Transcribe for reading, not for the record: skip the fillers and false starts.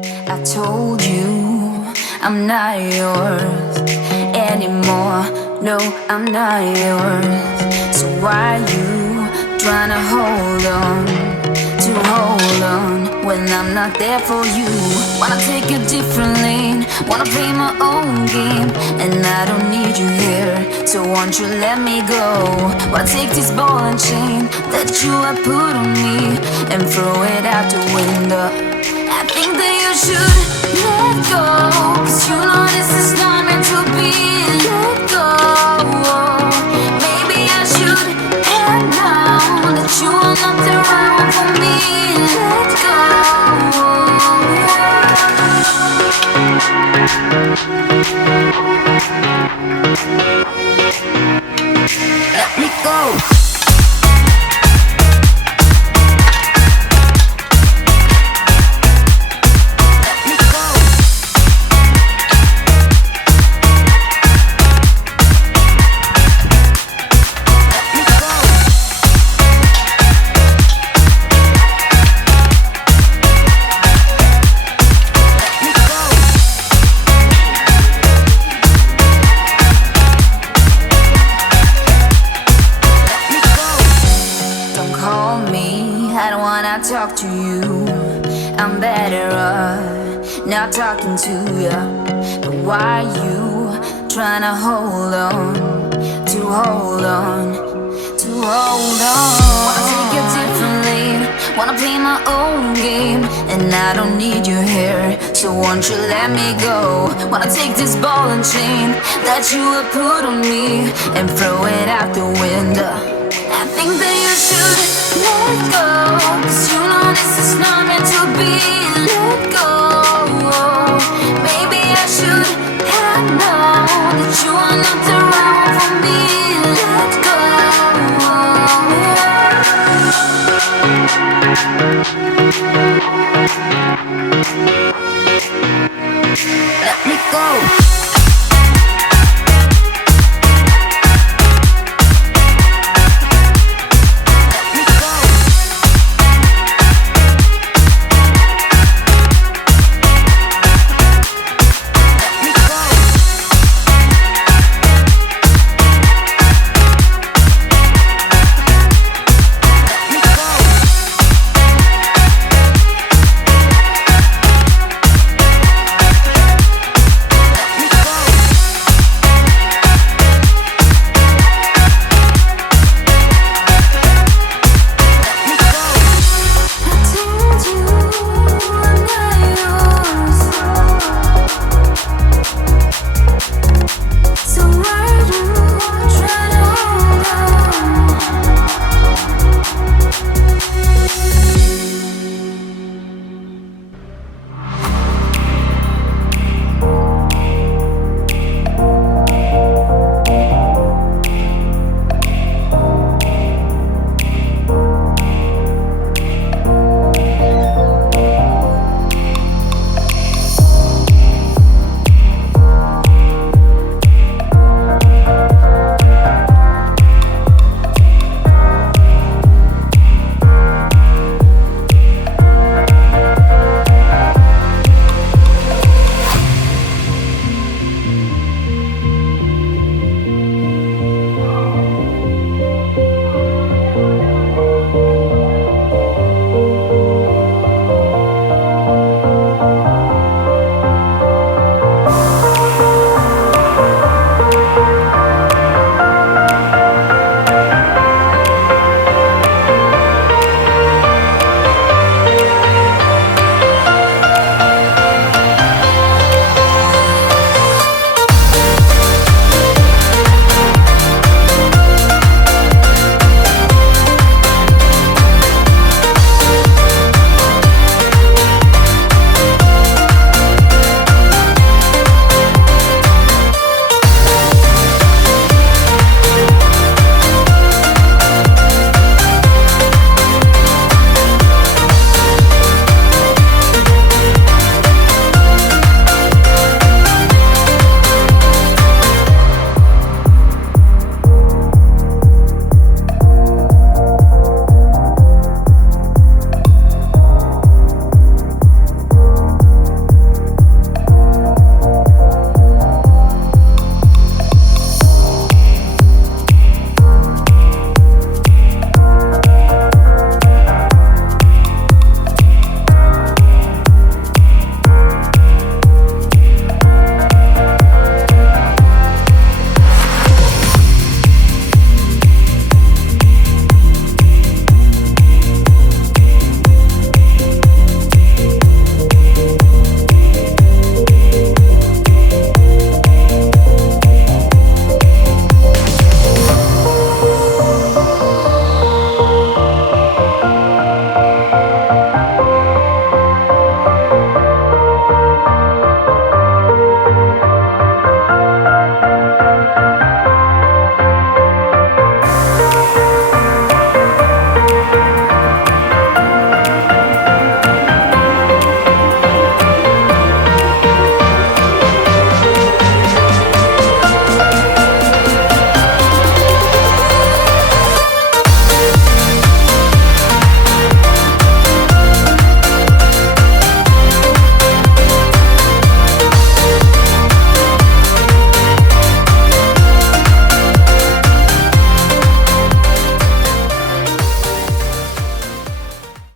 I told you I'm not yours anymore. No, I'm not yours. So why you trying to hold on when I'm not there for you? Wanna take a different lane, wanna play my own game, and I don't need you here. So won't you let me go? Wanna take this ball and chain that you have put on me and throw it out the window. I think that you should let go, 'cause you know this is not meant to be. Let go. Maybe I should have known that you are not the right one for me. Let go. Let me go. I don't wanna talk to you. I'm better off not talking to you. But why you trying to hold on? Wanna take a different lane, wanna play my own game, and I don't need you here. So won't you let me go? Wanna take this ball and chain that you have put on me and throw it out the window. I think that you should let go, 'cause you know this is not meant to be. Let